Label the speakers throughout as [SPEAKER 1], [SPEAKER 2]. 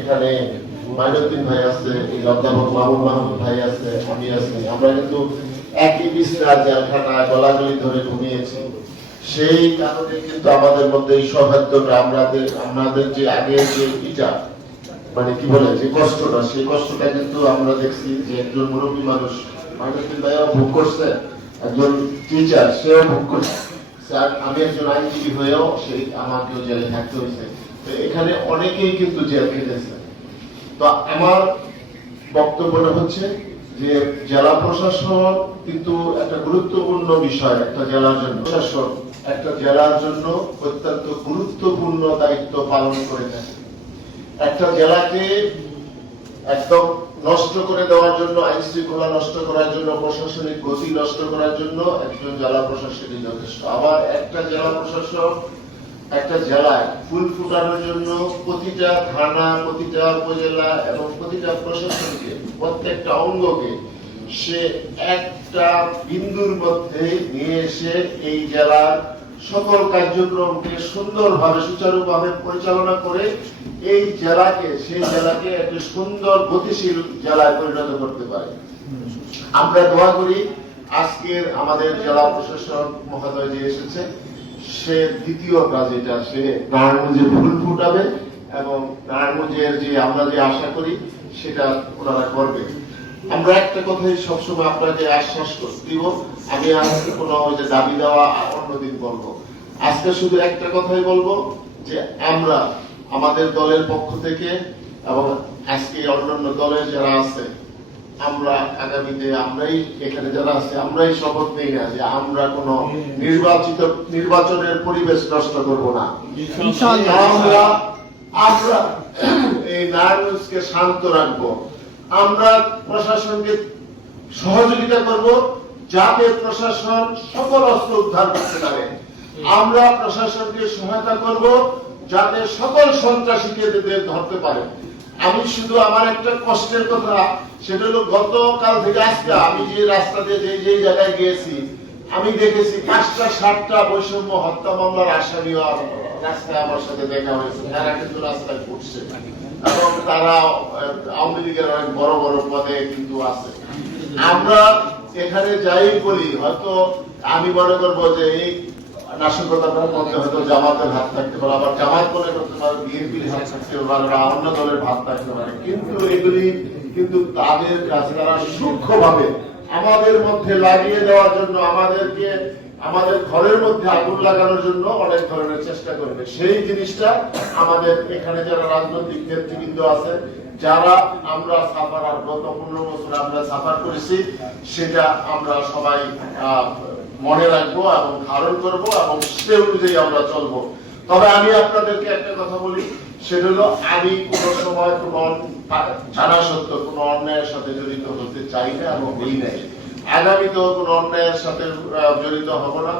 [SPEAKER 1] এখানে মাইনুদ্দিন ভাই আছে অধ্যাপক মাহবুব মাহমুদ ভাই আছে, আমি আছি। আমরা কিন্তু একই বিস্তার জেলখানায় গলাগলি ধরে ঘুমিয়েছি। সেই কারণে কিন্তু আমাদের মধ্যে এই সৌহার্দ্যটা, আমাদের আমাদের যে আগে যে ইটা মানে কি বলে, যে কষ্টটা, সেই কষ্টটা কিন্তু আমরা দেখছি যে একজন মুরব্বী মানুষ, মাইনুদ্দিন ভাইও ভোগ করছে, একজন টিচার সেও ভোগ করছে। স্যার, আমি একজন আইনজীবী হয়েও সেই আমাকেও জেলে থাকতে হয়েছে। তো এখানে অনেকেই কিন্তু জেল খেটেছে। তো আমার বক্তব্যটা হচ্ছে যে জেলা প্রশাসন কিন্তু একটা গুরুত্বপূর্ণ বিষয় একটা জেলার জন্য। প্রশাসন একটা জেলার জন্য অত্যন্ত গুরুত্বপূর্ণ দায়িত্ব পালন করে থাকে। একটা জেলাকে একদম নষ্ট করে দেওয়ার জন্য আইন শৃঙ্খলা নষ্ট করার জন্য, প্রশাসনিক গতি নষ্ট করার জন্য একজন জেলা প্রশাসনই যথেষ্ট। আবার একটা জেলা প্রশাসক একটা জেলায় ফুল ফুটানোর জন্য প্রতিটা থানা, প্রতিটা উপজেলা এবং প্রতিটা প্রশাসনকে, প্রত্যেকটা অঙ্গকে সে একটা বিন্দুর মধ্যে নিয়ে এসে এই জেলার সকল কার্যক্রমকে সুন্দরভাবে, সুচারুভাবে পরিচালনা করে এই জেলাকে, সেই জেলাকে একটি সুন্দর, গতিশীল জেলায় পরিণত করতে পারে। আমরা দোয়া করি, আজকের আমাদের জেলা প্রশাসক মহোদয় যে এসেছে, সে দ্বিতীয় কাজ এটা, সে নারায়ণগঞ্জে ফুল ফুটাবে এবং নারায়ণগঞ্জের যে আমরা যে আশা করি, সেটা ওনারা করবে। আমরা একটা কথাই সবসময় আপনাকে আশ্বাস দিব আমি আজকে কোনো যে দাবি দেওয়া অন্যদিন বলব। আজকে শুধু একটা কথাই বলব যে আমরা আমাদের দলের পক্ষ থেকে এবং আজকে অন্যান্য দলের যারা আছে আমরা আগামীতে আমরাই এখানে যারা আছে আমরাই শপথ নেই না যে আমরা কোন নির্বাচিত নির্বাচনের পরিবেশ নষ্ট করব না। আমরা আমরা এই নারায়ণগঞ্জকে শান্ত রাখব। আমরা প্রশাসনকে সহযোগিতা করব যাতে প্রশাসন সকল অস্ত্র উদ্ধার করতে পারে। আমরা প্রশাসনকে সহায়তা করব যাতে সকল সন্ত্রাসীকে ধরতে পারে। আমি শুধু আমার একটা কষ্টের কথা, সেটা হলো গতকাল থেকে আজকে আমি যে রাস্তা দিয়ে যে যে জায়গায় গিয়েছি, আমি দেখেছি পাঁচটা, সাতটা বৈষম্য হত্যা মামলার আসামিও রাস্তায় আমার সাথে দেখা হয়েছে। তারা কিন্তু রাস্তায় ঘুরছে। এবং তারা আওয়ামী লীগের অনেক বড় বড় পদে কিন্তু আছে। আমরা এখানে যাই বলি, হয়তো আমি মনে করব যে এই আমাদের মধ্যে লাগিয়ে দেওয়ার জন্য, আমাদেরকে, আমাদের ঘরের মধ্যে আগুন লাগানোর জন্য অনেক ধরনের চেষ্টা করবে। সেই জিনিসটা আমাদের এখানে যারা রাজনৈতিক নেতৃবৃন্দ আছে, যারা আমরা সাফার আর গত পনেরো বছর আমরা সাফার করেছি, সেটা আমরা সবাই মনে রাখব এবং ধারণ করব এবং সে অনুযায়ী আমরা চলবো। তবে আমি আপনাদেরকে একটা কথা বলি, সেটা হলো আমি কোনো সময় কোনো জানা সত্ত্বেও কোনো অন্যায়ের সাথে জড়িত হতে চাই না এবং হই নাই। আগামীতেও কোনো অন্যায়ের সাথে জড়িত হব না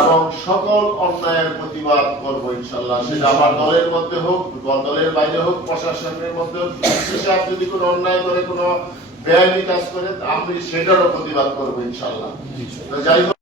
[SPEAKER 1] এবং সকল অন্যায়ের প্রতিবাদ করব ইনশাল্লাহ সেটা আমার দলের মধ্যে হোক দলের বাইরে হোক, প্রশাসনের মধ্যে হোক হিসাব যদি কোনো অন্যায় করে, কোনো বেআইনি কাজ করে, আমি সেটারও প্রতিবাদ করব ইনশাল্লাহ যাই হোক